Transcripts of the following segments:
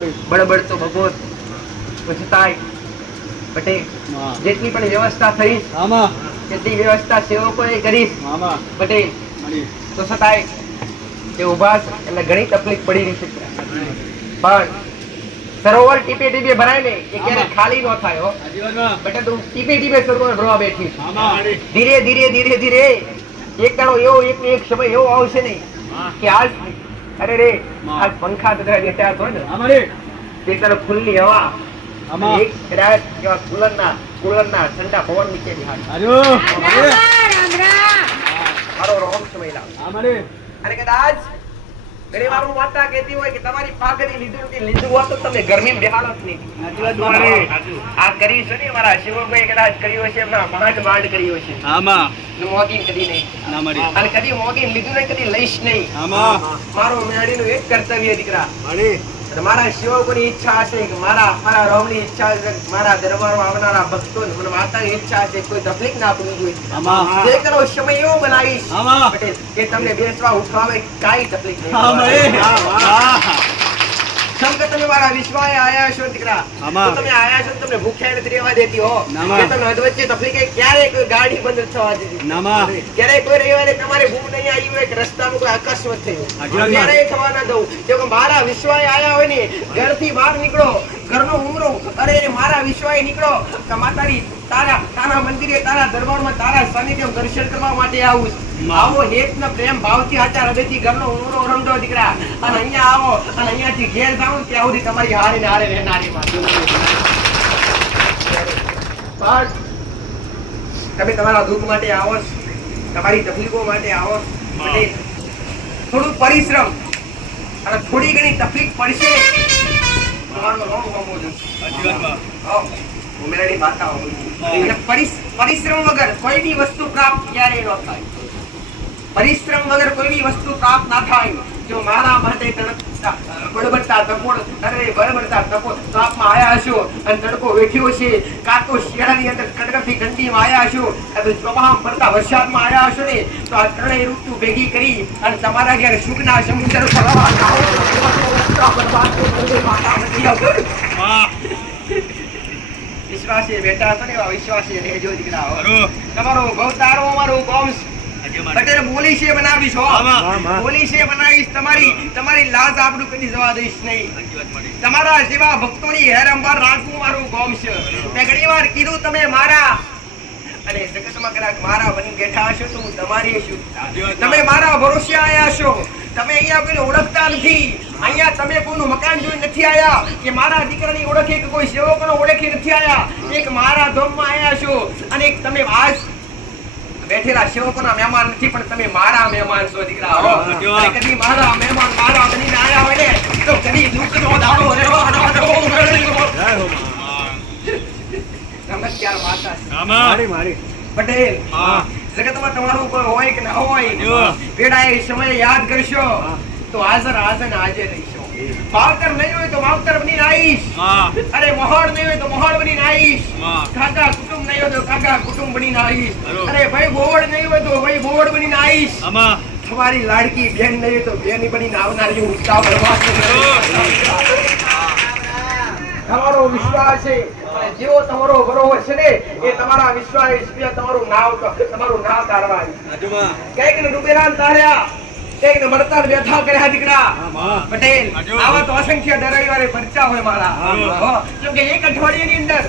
બળબડ તો ભગવત પૂછતાય પટેલ જેટલી પણ વ્યવસ્થા થઈ કેટલી વ્યવસ્થા સેવકોએ કરી પટેલ તો છતાંય એ ઉભા એટલે ઘણી તકલીફ પડી રહી છે પણ સરોવર ટીપે ટીપે ભરાય ને એ ક્યારે ખાલી ન થાય હો બેટા તું ટીપે ટીપે સરોવર ભરવા બેઠી ધીરે ધીરે ધીરે ધીરે એક દાડો એવો એક સમય એવો આવશે નહીં કે આજ અરે રે આજ પંખા તથા બેઠા હતો ને એક તરફ ખુલ્લી હવા એક કદાચ એવા કુલરના ઠંડા પવન નીચે મારો રોમ સમય લાવ અને કદાચ ગરીબાનું માતા કહેતી હોય કે તમારી પાઘડી લીધું હોત તો તમે ગરમીમાં બેહાડત નહીં. આ કરી છે ને મારા શિવભાઈ કદાચ કર્યો છે એમના માંડ કર્યો છે મોગીન કદી નહીં અને કદી મોગીન લીધું નહીં કદી લઈશ નહીં. મારો મેળીનું એક કર્તવ્ય દીકરા મારા શિવકોની ઈચ્છા છે કે મારા રોમની ઈચ્છા છે મારા દરબારમાં આવનારા ભક્તો મને માતાની ઈચ્છા છે કોઈ તકલીફ ના પડવી જોઈએ. જે કરો સમય એવો બનાવીશ પટેલ કે તમને બેસવા ઉઠાવે કાઈ તકલીફ નહીં. તમે મારા વિશ્વાએ આયા છો દીકરા તમે આયા છો તમને ભૂખ્યા નથી રહેવા દેતી હો કે તમે અધવચ્ચે તકલીફ ક્યારે કોઈ ગાડી બંધ થવા દીધી ક્યારે કોઈ રવિવારે તમારે ભૂખ નહીં આવી હોય કે રસ્તામાં કોઈ અકસ્માત થયું ક્યારે થવા ના દઉં. જો મારા વિશ્વાએ આયા હોય ને ઘરથી બહાર નીકળો ઘરનો ઉમરો અરે મારા વિશ્વાએ નીકળો કે માતાજી તારા મંદિરે તારા દરબારમાં તારા સાનિધ્ય દર્શન કરવા માટે આવું આવો હેતના પ્રેમ ભાવથી આચાર હૃદયથી ઘરનો ઉમરો રમજો દીકરા અને અહીંયા આવો અને અહીંયાથી ઘેર જાવ ત્યાં સુધી તમારી હારે ને હારે રહેનારી તમે તમારા દુઃખ માટે આવો તમારી તકલીફો માટે આવો થોડું પરિશ્રમ અને થોડી ઘણી તકલીફ પડશે પરિશ્રમ વગર કોઈ બી વસ્તુ પ્રાપ્ત ક્યારે ન થાય. પરિશ્રમ વગર કોઈ બી વસ્તુ પ્રાપ્ત ના થાય. જો મારા માટે બળબડતા તાપમાં આયા હશો અને તડકો વેઠ્યો છે કાં તો શિયાળાની અંદર કડકડતી ઠંડીમાં આયા હશો ચોમાહામાં પડતા વરસાદમાં આયા હશો ને તો આ ત્રણેય ઋતુ ભેગી કરી અને તમારા ઘેર સુખના સમુદ્ર વિશ્વાસે બેઠા છો ને વિશ્વાસે રહેજો દીકરા. તમારો ભવતારો અમારો કોમ્સ બટેર બોલી છે બનાવીશ બોલી છે બનાવીશ તમારી લાજ આપણું કદી જવા દઈશ નહીં. તમારા જેવા ભક્તોની હેરંભાર રાખવું મારું કોમ છે. મેં ઘણી વાર કીધું તમે મારા અને જગતમાં કદાચ મારા બની બેઠા હશો તો હું તમારી છું. તમે મારા ભરોસે આયા છો. તમે અહીંયા કોઈને ઓળખતા નથી. અહીંયા તમે કોઈનું મકાન જોઈ નથી આયા કે મારા દીકરાની ઓળખે કે કોઈ સેવકોનો ઓળખે નથી આયા. એક મારા ધામમાં આયા છો અને એક તમે આજ બેઠેલા સેવકોના મહેમાન નથી પણ તમે મારા મહેમાન છો દીકરા. કદી મારા મહેમાન મારા બનીને આયા હોય ને તો કદી દુઃખનો દાડો રહેવાનો. નમસ્કાર માતા પટેલ જગતમાં તમારું કોઈ હોય કે ના હોય પેડા એ સમય યાદ કરશો તો હાજર ને હાજર રહીશો. માવતર નહીં હોય તો માવતર બનીને આવીશ. અરે મોહડ નહીં હોય તો મોહડ બનીને આવીશ. કાકા કુટુંબ નહીં હોય તો કાકા કુટુંબ બનીને આવીશ. અરે ભાઈ બોવડ નહીં હોય તો ભાઈ બોવડ બનીને આવીશ. તમારી લાડકી બેન નહીં હોય તો બેન બનીને આવનારી હું તમારો વિશ્વાસ છે જેવો તમારો બરોબર છે ને એ તમારા વિશ્વાસ તમારું નામ તારવા કઈક ને ડૂબેલા તાર્યા કઈક ને મળતા બેઠા કર્યા દીકરા. પટેલ આવા તો અસંખ્ય ડરાઈવારે પરચા હોય મારા. કેમ કે એક જ અઠવાડિયાની અંદર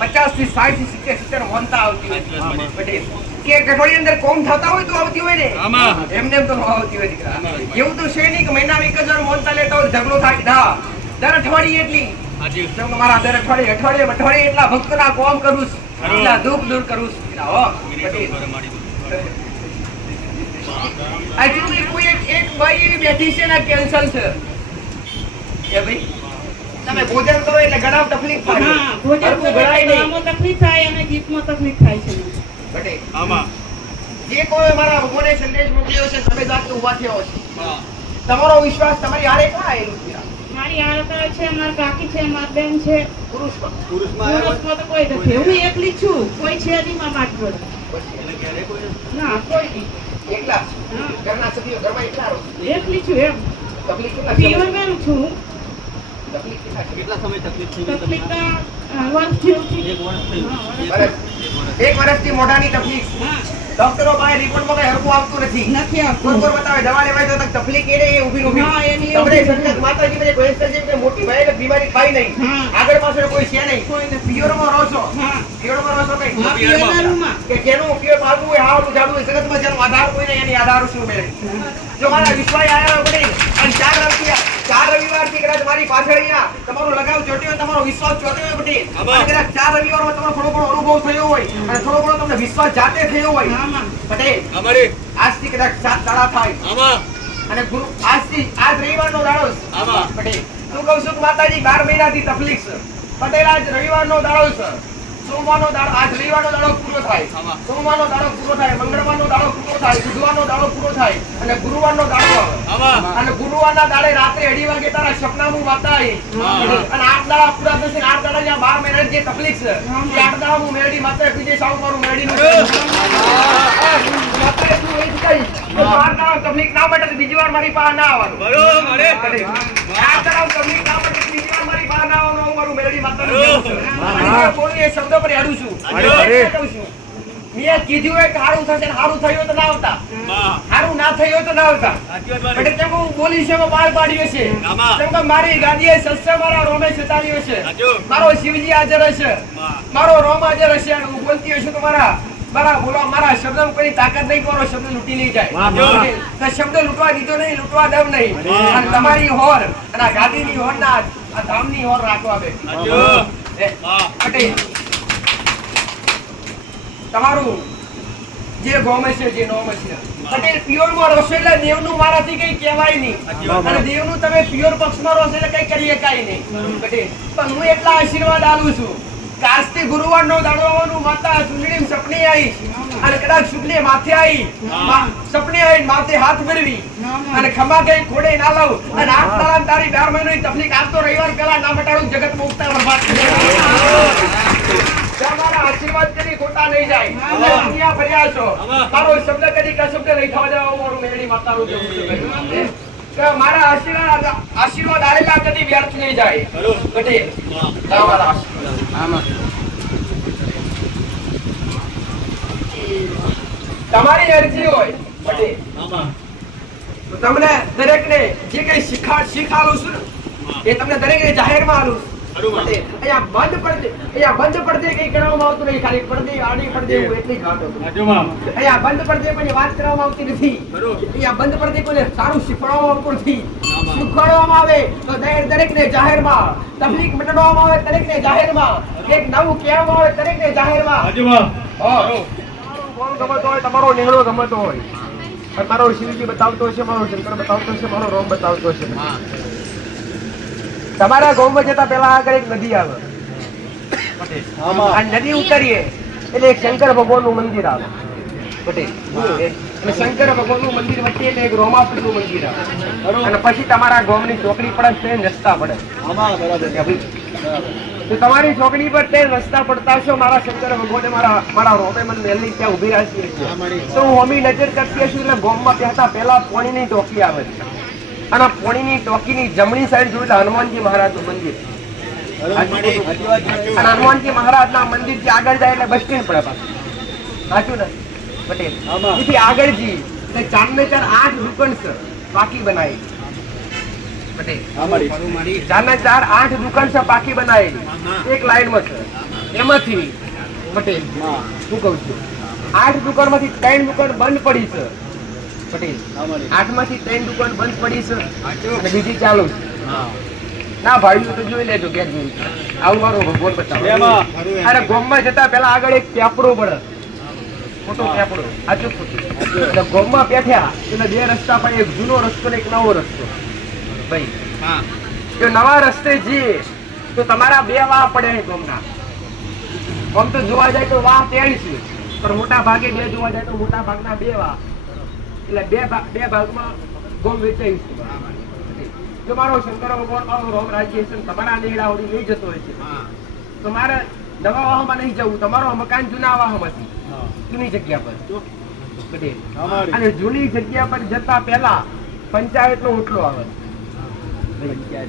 50 થી 60 થી 70 મોનતા આવતી હોય પટેલ કે અઠવાડિયાની અંદર કોમ થતા હોય તો આવતી હોય ને એમને તો આવતી હોય દીકરા. એવું તો છે નહીં કે મહિનામાં 1000 મોનતા લેતા હોય ઝઘડો થાય ના. દર અઠવાડિયે એટલી મારા દર અઠવાડિયે એટલા ભક્તોના કોમ કરું એટલા દુઃખ દૂર કરું કોઈ એક બાઈ એવી બેઠી છે ને કેન્સલ છે કે ભાઈ તમે ભોજન કરો એટલે ઘણા તકલીફ થાય. તકલીફ થાય અને ગીતમાં તકલીફ થાય છે. જે કોઈ મારા ભગવાને સંદેશ મોકલ્યો છે તમે જાત ઉભા થયો છે. તમારો વિશ્વાસ તમારી હારે ક્યાં આવેલું છે? મારી આરતા છે મારી કાકી છે મારી બેન છે. પુરુષમાં તો કોઈ નથી. હું એકલી છું. કોઈ છે નહીં મારા માટે. ના કોઈ નહીં. એકલા ઘરના સભ્યો ઘરમાં એકલા રહો? એકલી છું એમ. તકલીફ કેટલા પ્યોર કરું છું. તકલીફ કેટલા સમય તકલીફ થઈ ગઈ તકલીફ તમને? વર્ષ જેવું છે. એક વર્ષ થયું. વર્ષ. એક વર્ષથી મોઢાની તકલીફ. હા, ડોક્ટરો પાસે રિપોર્ટમાં કઈ હરખું આવતું નથી. નથી આવતું. બરોબર બતાવે દવા લેવાય તો તકલીફ એને એ ઊભી ને ઊભી. હા, એની તમને ઊભી. સંકટ માતાજી મને કેન્સર જેવી કોઈ મોટી ભયાનક બીમારી થાય નહીં. હા. આગળ પાછળ કોઈ છે નહીં. કોઈ નથી. પિયરમાં રહો છો. હા, પિયરમાં રહો છો કઈ? હા, પ્યોરના રૂમમાં. કે જેનું પિયર પાડવું હોય, હાવનું જાડવું હોય, જગતમાં જેનો આધાર કોઈ નહીં, એની આધાર શું મેળવે? જો મારા વિશ્વાસ આયા પડી અને ચાર રવિવારથી કદાચ મારી પાછળ અહીંયા તમારો લગાવ ચોટ્યો હોય, તમારો વિશ્વાસ ચોટ્યો હોય પટેલ, અને કદાચ 4 રવિવારમાં તમારો થોડો ઘણો અનુભવ થયો હોય અને થોડો ઘણો તમને વિશ્વાસ જાતે થયો હોય આમાં. પટેલ, આજથી કદાચ 7 દાડા થાય અને આજ રવિવારનો દાડો છે. પટેલ તું કહું છું કે માતાજી 12 મહિનાથી તકલીફ છે. પટેલ આજ રવિવારનો દાડો છે. સોમવારનો દાડો, આજ રવિવારનો દાડો પૂરો થાય, સોમવારનો દાડો પૂરો થાય, મંગળવારનો દાડો પૂરો થાય, બુધવારનો દાડો પૂરો થાય અને ગુરુવારનો દાડો આવે. અને ગુરુવારના દાડે રાત્રે 2:30 વાગે તારા સપનામાં માતા આવી અને 8 દાડા પૂરા થશે. 8 દાડા જ્યાં 12 મહિનાની જે તકલીફ છે એ 8 દાડા હું મેળડી માતા બીજે સાવ મારું મેળડીનું માતાએ તું એ જ કહી કે 12 દાડા તકલીફ ના માટે બીજી વાર મારી પાસે ના આવવાનું. 8 દાડા તકલીફ ના માટે બીજી વાર મારી પાસે ના આવવાનું. હું મારું મેળડી માતાનું કહેવું છું. અને મેં બોલી એ શબ્દ પર હેડું છું. એટલે કહું છું. મેં કીધું હોય કે સારું થશે ને સારું થયું તો ના આવતા, સારું ના થયું તો ના આવતા. એટલે કેમ હું બોલી છે એમાં પાર પાડ્યો છે. કેમ કે મારી ગાદીએ સત્સંગ મારા રોમે સતાવ્યો છે. મારો શિવજી હાજર હશે, મારો રોમ હાજર હશે અને હું બોલતી હશું તો મારા મારા શબ્દ કોઈ તાકાત નહીં, મારો શબ્દ લૂંટી નહીં જાય. તો શબ્દ લૂંટવા દીધો નહીં, લૂંટવા દમ નહીં. અને તમારી હોર અને આ ગાદીની હોર ના આ ધામની હોર રાખવા બે પટેલ. તમારું જે ગોમ છે જે નોમ છે પટેલ પ્યોર માં રહો એટલે દેવનું મારાથી કઈ કહેવાય નહીં અને દેવનું તમે પ્યોર પક્ષમાં રહો એટલે કઈ કરી શકાય નહીં પટેલ. પણ હું એટલા આશીર્વાદ આલું છું કે આજથી ગુરુવારનો દાડો આવવાનું માતા ચૂંટણી સપને આવી અને કદાચ સપને માથે આવી, સપને આવી માથે હાથ ફેરવી અને ખમા કઈ ખોડે ના લાવ અને 8 દાડા તારી 12 મહિનાની તકલીફ આવતો રવિવાર પહેલા ના મટાડું જગત મુક્તા બરબાદ તમારા આશીર્વાદ કદી ખોટા નહીં જાય. દુનિયા ફર્યા છો, મારો શબ્દ કદી કશુબ્દ નહીં થવા દેવા. મારું મેળી માતાનું કહેવું છે કે મારા આશીર્વાદ આલેલા કદી વ્યર્થ નહીં જાય. પટેલ તમારા આશીર્વાદ તમારી અરજી હોય પટેલ તો તમને દરેકને જે કઈ શીખાલું છું ને એ તમને દરેકને જાહેરમાં આલું છું. અહીંયા બંધ પડદે કઈ કરવામાં આવતું નહીં, ખાલી પડદે આડી પડદે એવું એટલી જ વાત હતી. અહીંયા બંધ પડદે કોઈ વાત કરવામાં આવતી નથી. અહીંયા બંધ પડદે કોઈને સારું શીખવાડવામાં આવતું નથી. શીખવાડવામાં આવે તો દરેકને જાહેરમાં, તકલીફ મટાડવામાં આવે દરેકને જાહેરમાં, એક નવું કહેવામાં આવે દરેકને જાહેરમાં. કોણ ગમતો હોય, તમારો નેહળો ગમતો હોય, મારો શિવજી બતાવતો હશે, મારો શંકર બતાવતો હશે, મારો રોમ બતાવતો હશે. તમારા ગામમાં જતા પેલા આગળ એક નદી આવે, આ નદી ઉતરીએ એટલે એક શંકર ભગવાનનું મંદિર આવે પટેલ. અને શંકર ભગવાનનું મંદિર વચ્ચે એટલે એક રોમાપીરનું મંદિર આવે અને પછી તમારા ગામની ચોકડી પર ટ્રેન રસ્તા પડે. તો તમારી ચોકડી પર ટ્રેન રસ્તા પડતા છો, મારા શંકર ભગવાને મારા રોમે મને મેલની ત્યાં ઉભી રાખી છે. તો હું અમી નજર કરતી હશું એટલે ગામમાં પહેતા પહેલા પાણીની ટોકી આવે છે અને પાણીની ટોકીની જમણી સાઈડ જોયું એટલે હનુમાનજી મહારાજનું મંદિર. અને હનુમાનજી મહારાજના મંદિરથી આગળ જાય એટલે બસ સ્ટેન્ડ પડે પાછું. સાચું ને પટેલ? એથી આગળ જઈ એટલે 4 ને 4 8 દુકાન છે પાકી બનાવી પટેલ. 4 ને 4 8 દુકાન છે પાકી બનાવી એક લાઈનમાં છે. એમાંથી પટેલ શું કહું છું 8 દુકાનમાંથી 3 દુકાન બંધ પડી છે પટેલ. 8 માંથી 3 દુકાન બંધ પડી છે અને બીજી ચાલુ છે. ના ભાઈઓ તો જોઈ લેજો કે આવું મારો ભગવાન બતાવો. અને ગોમમાં જતા પેલા આગળ એક પેપડો પડે, મોટો પેપડો. આચું ખોટું એટલે ગોમમાં બેઠ્યા એટલે 2 રસ્તા પર, એક જૂનો રસ્તો ને એક નવો રસ્તો. ભાઈ જો નવા રસ્તે જઈએ તો તમારા 2 વાહ પડે ગોમના. આમ તો જોવા જાય તો વાહ 13 છે પણ મોટા ભાગે 2 જોવા જાય તો મોટા ભાગના 2 વાહ એટલે બે ભાગમાં ગોમ વેચાયું છે. જો મારો શંકર ભગવાન મારો રોમ રાજ્ય છે તમારા નેહડા હોડી લઈ જતો હોય છે તો મારે નવા વાહમાં નહીં જવું, તમારો મકાન જૂના વાહમાંથી જૂની જગ્યા પર. અને જૂની જગ્યા પર જતા પહેલા પંચાયત નો ઓટલો આવે પંચાયત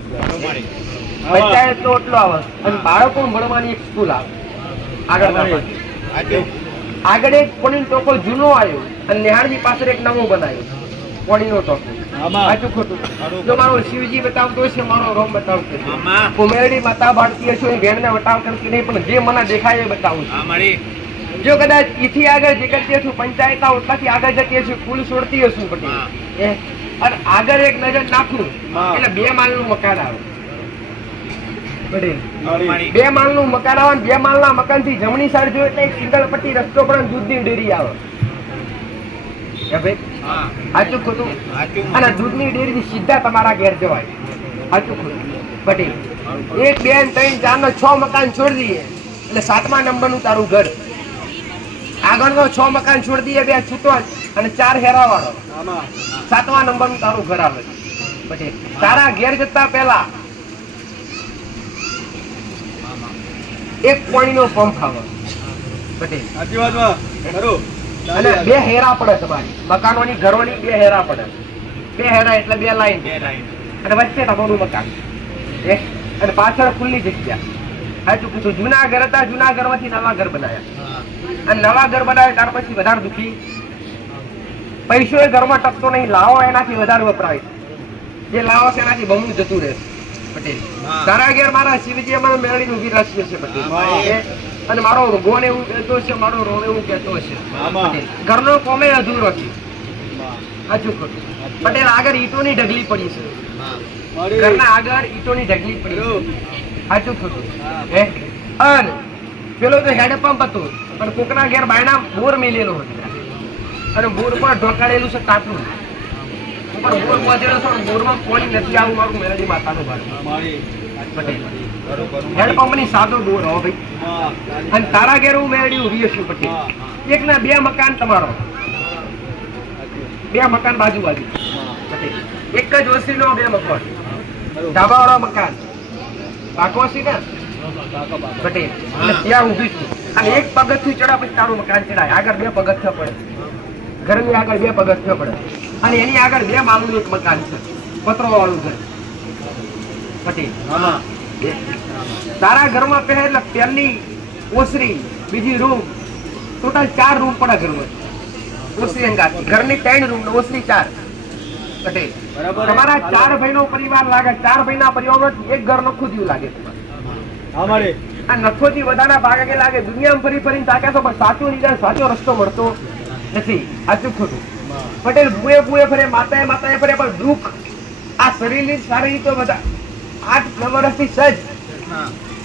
તો એટલો આવે અને બાળકો ભણવાની એક સ્કૂલ આવે આગળ એક કોણી ટોકો જૂનો આવ્યો અને નિહાળજી પાસે એક નવો બનાવ્યો કોણીનો ટોકો. સાચું ખોટું? જો મારો શિવજી બતાવતો હશે, મારો રોમ બતાવતો છે, કુમેરડી માતા બાળકી હશે, હું બેનને બતાવ કરતી નહીં, પણ જે મને દેખાય એ બતાવું છું. જો કદાચ ઈથી આગળ જતી હશું, પંચાયત ઓટલાથી આગળ જતી હશું, ફૂલ છોડતી હશું પટેલ, અને આગળ એક નજર નાખું એટલે 2 માળનું મકાન આવે. પટેલ 2 માળનું મકાન આવે, 2 માળના મકાન થી જમણી સાઈડ જોઈએ એટલે એક સિંગલ પટ્ટી રસ્તો પણ દૂધની ડેરી આવે. સાચું ખોટું? અને દૂધની ડેરી સીધા તમારા ઘેર જવાય. સાચું ખોટું? પટેલ 1 2 3 4 6 મકાન છોડી દઈએ એટલે 7મા નંબરનું તારું ઘર. આગળનો 6 મકાન છોડી દઈએ, 2 છૂટો અને 4 હેરાવાળો, 7મા નંબરનું તારું ઘર આવે. પટેલ તારા ઘેર જતા પહેલા એક પાણીનો પંપ આવે. પટેલ અને 2 હેરા પડે તમારી મકાનોની, ઘરોની 2 હેરા પડે. 2 હેરા એટલે 2 લાઈન અને વચ્ચે તમારું મકાન અને પાછળ ખુલ્લી જગ્યા. સાચું કીધું? જૂના ઘર હતા, જૂના ઘરમાંથી નવા ઘર બનાવ્યા અને નવા ઘર બનાવે ત્યાર પછી વધારે દુખી. પૈસો એ ઘરમાં ટકતો નહીં, લાવો એનાથી વધારે વપરાય. જે લાવો છે એનાથી બમણું જતું રહે. પટેલ તારા ઘેર મારા શિવજી મને મેળવીને ઉભી રાખી છે. પટેલ અને મારો ગોન એવું કહેતો છે, મારો રોમ એવું કહેતો છે. ઘરનો કોમે અધૂરો છે. સાચું ખોટું? પટેલ આગળ ઈંટોની ઢગલી પડી છે, ઘરના આગળ ઈંટોની ઢગલી પડી છે. સાચું ખોટું? અને પેલો તો હેન્ડપંપ હતો પણ કોકના ઘેર બાયના બોર મેલેલો હતો અને બોર પર ઢોકાડેલું છે કાચું ઉપર બોર પહોંચેલો છે, બોરમાં પાણી નથી આવું. મારું મેલડી માતાનું ઘર. હેન્ડપંપ ની સાદો બોર હો ભાઈ. અને તારા ઘેર હું મેળવી ઉભી છું. પટેલ એક ના 2 મકાન તમારો, 2 મકાન બાજુ બાજુ. એક જ વસ્તીનો 2 મકાન, ધાબાવાળો મકાન પાકવાસી ને પટેલ ત્યાં ઉભી છું અને એક પગથિયું ચડા પછી તારું મકાન ચડાય. આગળ 2 પગથિયા પડે, ઘરની આગળ 2 પગથિયા પડે અને એની આગળ 2 માળનું એક મકાન છે, પતરો વાળું ઘર. પટેલ તારા ઘરમાં પહેલા પહેલી ઓસરી, બીજી રૂમ, ટોટલ 4 રૂમ પડે ઘરમાં. ઓસરી અંગાથી ઘરની 3 રૂમ ને ઓસરી 4. પટેલ તમારા 4 ભાઈનો પરિવાર લાગે, 4 ભાઈના પરિવારમાં એક ઘર નખું જેવું લાગે. આ નખોથી બધાના ભાગે લાગે. દુનિયામાં ફરી ફરીને તાક્યા તો પણ સાચું નિદાન, સાચો રસ્તો મળતો નથી. સાચું ખોટું? પટેલ ભૂએ ફરે, માતાએ ફરે, પણ દુઃખ આ શરીરની શારીરિક તો બધા 8 વર્ષથી સજ,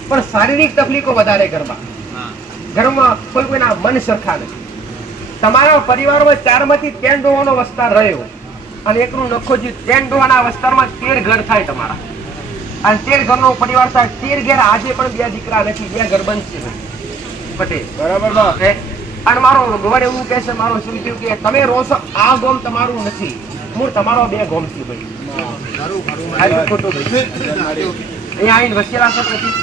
પણ શારીરિક તકલીફો વધારે ઘરમાં કોઈ કોઈના મન સરખા નથી. તમારા પરિવારમાં 4 માંથી 3 ડોહાનો વિસ્તાર રહ્યો અને એકનું નખો જે 3 ડોહાના વિસ્તારમાં 13 ઘર થાય તમારા અને 13 ઘરનો પરિવાર થાય. 13 ઘેર આજે પણ 2 દીકરા નથી, 2 ઘર બનશે. પટેલ બરાબર અને મારો ગોળ એવું કહે છે, મારો શિવજી કે તમે રોશો આ ગોમ તમારું નથી, હું તમારો 2 ગોમ છું ભાઈ. અહીંયા આવીને વસેલા નથી.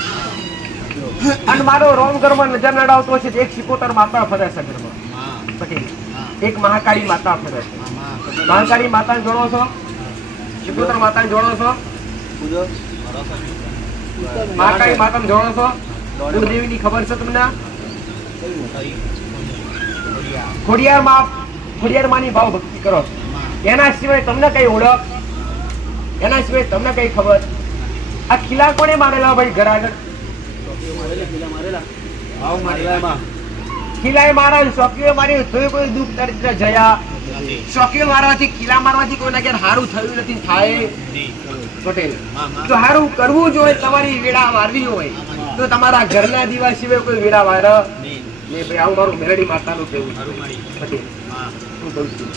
અને મારો રોમ ઘરમાં નજર નડાવતો છે, એક 77 માતા ફરે છે ઘરમાં. પટેલ એક મહાકાળી માતા ફરે છે. મહાકાળી માતાને જોડો છો? 77 માતાને જોડો છો? મહાકાળી માતાને જોડો છો? કુળદેવીની ખબર છે તમને? ખોડિયાર માની ભાવ ભક્તિ કરો. એના સિવાય તમને કઈ ઓળખ? એના સિવાય તમને કઈ ખબર? આ ખીલા કોને મારેલા ભાઈ ઘર આગળ? ખીલાએ મારા, શોકીઓ મારી, કોઈ દુઃખ દરિદ્ર જયા. શોકીઓ મારવાથી, ખીલા મારવાથી કોઈના ઘેર સારું થયું નથી, થાય. પટેલ તો સારું કરવું જોઈએ. તમારી વેડા મારવી હોય તો તમારા ઘરના દીવા સિવાય કોઈ વેડા માર નહીં ભાઈ. આવું મારું મેલડી માતાનું કેવું. પટેલ હું કહું છું,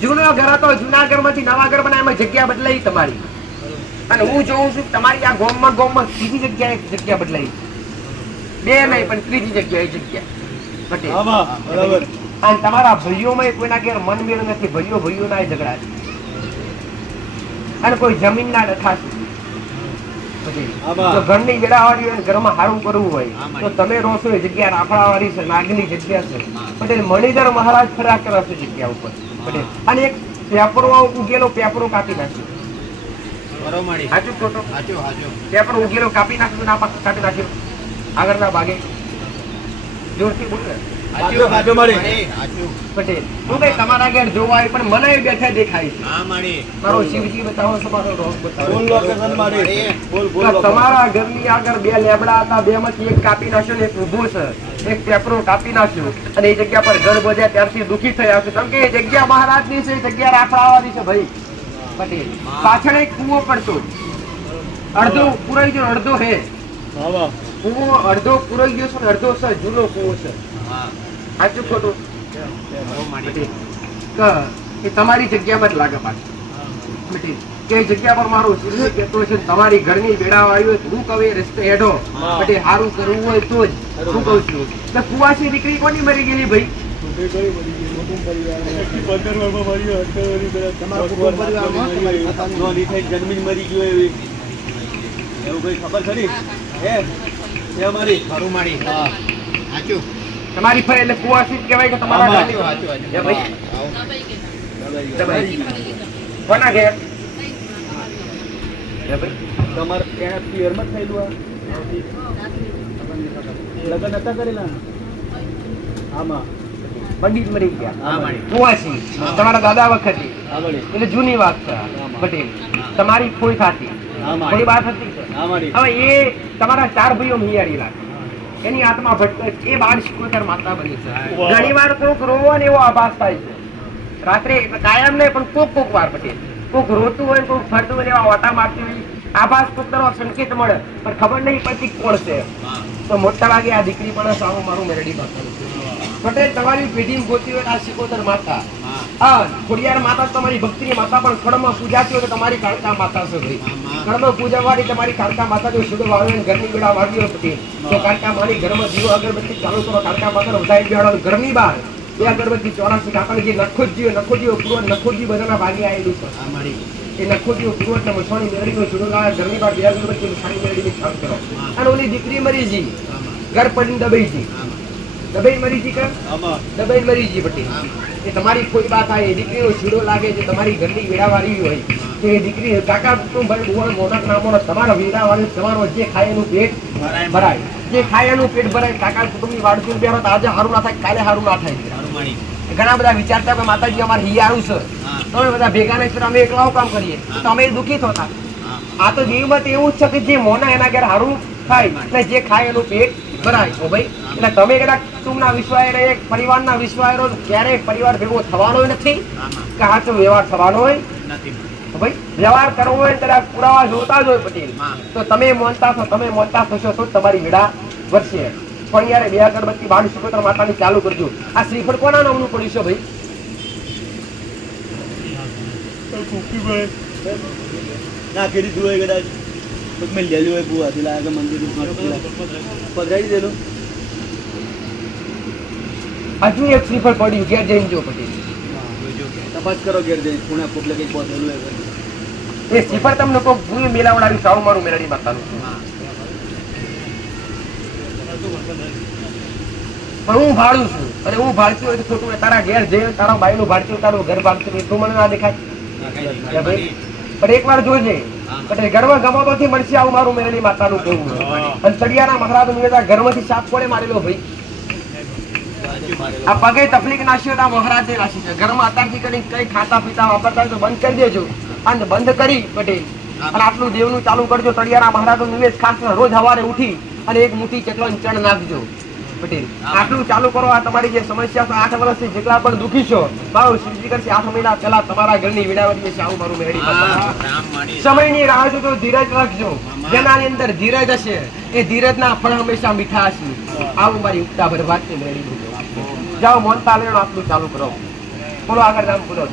જૂનો ઘર હતો, જૂના ઘરમાંથી નવા ઘર બનાવે, એમાં જગ્યા બદલાઈ તમારી. અને હું જોઉં છું તમારી આ ગામમાં ત્રીજી જગ્યાએ જગ્યા બદલાઈ. 2 નહીં પણ ત્રીજી જગ્યાએ જગ્યા. પટેલ અને તમારા ભાઈઓમાં કોઈના ઘેર મનમેળ નથી, ભાઈઓ ના ઝઘડા છે અને કોઈ જમીન ના ડખા છે. ઘરની વેડાવાળી હોય, ઘરમાં સારું કરવું હોય તો તમે રોશો એ જગ્યા રાફડાવાળી છે, નાગની જગ્યા છે. પટેલ મણિધર મહારાજ ફર્યા કરે છે જગ્યા ઉપર. પટેલ અને એક પેપરો ઉગેલો પેપરો કાપી નાખ્યો. સાચું ખોટું? ત્યાં પણ ઉગેલો કાપી નાખ્યું, ના કાપી નાખ્યું આગળના ભાગે? જોરથી બોલ ને. પટેલ હું કઈ તમારા ઘેર જોવા આવી પણ મને બેઠા દેખાય છે. મારો શિવજી બતાવો છો, મારો રોગ બતાવો. તમારા ઘરની આગળ બે લેબડા હતા, બે માંથી એક કાપી નાખ્યો ને એક ઊભું છે, એક પેપરો કાપી નાખ્યો અને એ જગ્યા પર ઘર બોધ્યા ત્યારથી દુઃખી થયા છે, કેમ કે એ જગ્યા મહારાજની છે, એ જગ્યા રાખવાવાળી છે ભાઈ. પટેલ પાછળ એક કૂવો પડતો, અડધો પુરાઈ ગયો, અડધો હે કૂવો, અડધો પુરાઈ ગયો છે, અડધો છે જૂનો કૂવો છે. સાચું ખોટું? એ તમારી જગ્યા પર લાગે પાછું કે જગ્યા પર મારો શિવજી કહેતો છે તમારી ઘરની બેડા આવી હોય હું કહું એ રસ્તે હેઠો પછી સારું કરવું હોય તો જ હું કઉ છું. તો કુવાસી દીકરી કોની મરી ગયેલી ભાઈ? જન્મી મરી ગયો એવી એવું કઈ ખબર ખરી? તમારી ફરે એટલે કુવાસી કહેવાય કે તમારા ઘરની? કોના ઘેર? તમારે ત્યાં પિયરમાં થયેલું લગ્ન નતા કરેલા? આમાં પંડિત મરી ગયા, કુવાસી તમારા દાદા વખતે, એટલે જૂની વાત છે. પટેલ તમારી ફોઈ ખાતી થોડી વાત હતી. હવે એ તમારા 4 ભાઈઓ મિયારી લાગે, એની આત્મા ભટકે, એ બાળ શિકોતર માતા બની છે. ઘણી વાર કોક રોવો ને એવો આભાસ થાય છે રાત્રે, કાયમ નહીં પણ કોક વાર. પટેલ કોક રોતું હોય, કોક ફરતું હોય, એવા ઓટા મારતી હોય, આભાસ કોક તરફ સંકેત મળે પણ ખબર નહીં પડતી કોણ છે. તો મોટા ભાગે આ દીકરી પણ સાવ મારું મેરડી માતા. પટેલ તમારી પેઢી ગોતી હોય આ શિકોતર માતા, ખોડિયાર માતા તમારી ભક્તિની માતા, પણ ખડમાં પૂજાતી હોય તો તમારી કાળકા માતા છે ભાઈ. ઘરમાં પૂજા વાળી તમારી કાળકા માતા જો શુદ્ધ વાવે ઘરની બેડા વાળી હોય પટેલ તો કાળકા મારી ઘરમાં દીવો અગરબત્તી ચાલુ કરો, કાળકા માતા વધારી બેહાડો. ઘરની બહાર એ અગરબત્તી 84 કાપડ જે નખોજીઓ પૂર્વ નખોજી બધાના ભાગે આવેલું છે. એ નખોજીઓ પૂર્વ ને મસવાણી મેળવીનો શુદ્ધ લાવે, ઘરની બહાર બે અગરબત્તી મસવાણી મેળવીને કામ કરો. અને ઓલી દીકરી મરી જી, ઘર પડીને દબાઈજી, દબાઈ મરીજી કે દબાઈ મરીજી પટેલ. એ તમારી કોઈ વાત આવે, દીકરીનો છીડો લાગે છે, તમારી ઘરની વેડાવાળી હોય તો એ દીકરી કાકા કુટુંબ ભાઈ બહુ મોટા નામોનો તમારા વેડાવાળી તમારો જે ખાય એનું પેટ ભરાય, જે ખાય એનું પેટ ભરાય. કાકા કુટુંબની વાડતું બેરો તો આજે સારું ના થાય, કાલે સારું ના થાય. ઘણા બધા વિચારતા કે માતાજી અમારે હિયારું છે, તમે બધા ભેગા નહીં અમે એકલાઓ કામ કરીએ તો અમે દુઃખી થતા. આ તો જીવમાં એવું જ છે કે જે મોના એના ઘેર સારું થાય ને જે ખાય એનું પેટ ભરાય. ઓ ભાઈ એટલે તમે કદાચ કુટુંબના વિશ્વાયરો, એક પરિવારના વિશ્વાયરો ક્યારેય પરિવાર ભેગો થવાનો નથી કે સાચો વ્યવહાર થવાનો હોય ભાઈ. વ્યવહાર કરવો હોય ત્યારે પુરાવા જોતા જ હોય પટેલ. તો તમે મોનતા થશો તો તમારી વેડા વર્ષે. પણ યાર બે અગરબત્તી બાળ શિકોતર માતાની ચાલુ કરજો. આ શ્રીફળ કોના નામનું પડ્યું છે ભાઈ? ના કરી દઉં હોય કદાચ મેં લેલું હોય બુઆથી લાગે મંદિર પધરાવી દેલું. હજુ એક શ્રીફળ પડ્યું, ઘેર જઈને જો પટેલ તપાસ કરો ઘેર જઈને પુણે પોટલે કઈ પહોંચેલું હોય. એ શ્રીફળ તમને કોઈ ભૂલ મેલાવડાવી સાવ મારું મેળડી માતાનું. પણ હું ભાડું છું અને હું ભાડતી હોય તો ખોટું હોય. તારા ઘેર જઈને તારા બાઈ નું ભાડતું, તારું ઘર ભાડતું એટલું મને ના દેખાય ભાઈ. પણ એક વાર જોજે પટેલ, ઘરમાં ગમોતોથી મળશે આવું મારું મેરડી માતાનું કહેવું. અને ચડિયાના મહારાજ નિવેદા ઘરમાંથી સાપ કોણે મારેલો ભાઈ? આ પગે તકલીફ નાશી હોય તો મહારાજ ને નાશી છે. ઘરમાં અત્યારથી કરી કઈ ખાતા પીતા વાપરતા હોય તો બંધ કરી દેજો. અને બંધ કરી પટેલ અને આટલું દેવનું ચાલુ કરજો. ચડિયાના મહારાજ નું નિવેદ ખાસ રોજ સવારે ઉઠી અને એક મુઠ્ઠી ચકલો ચણ નાખજો પટેલ. આટલું ચાલુ કરો. આ તમારી જે સમસ્યા છે 8 વર્ષથી જેટલા પણ દુઃખી છો, મારું શિવજી કરશે 8 મહિના પહેલા તમારા ઘરની વિડાવટી છે આવું મારું મેરડી માતા. સમયની રાહ જોજો, ધીરજ રાખજો. જેનાની અંદર ધીરજ હશે એ ધીરજના ફળ હંમેશા મીઠા હશે. આવું મારી ઉગતા ભરવાથી મેરડી જાઓ. મોનતા લેણો આટલું ચાલુ કરો. બોલો આગળ નામ બોલો.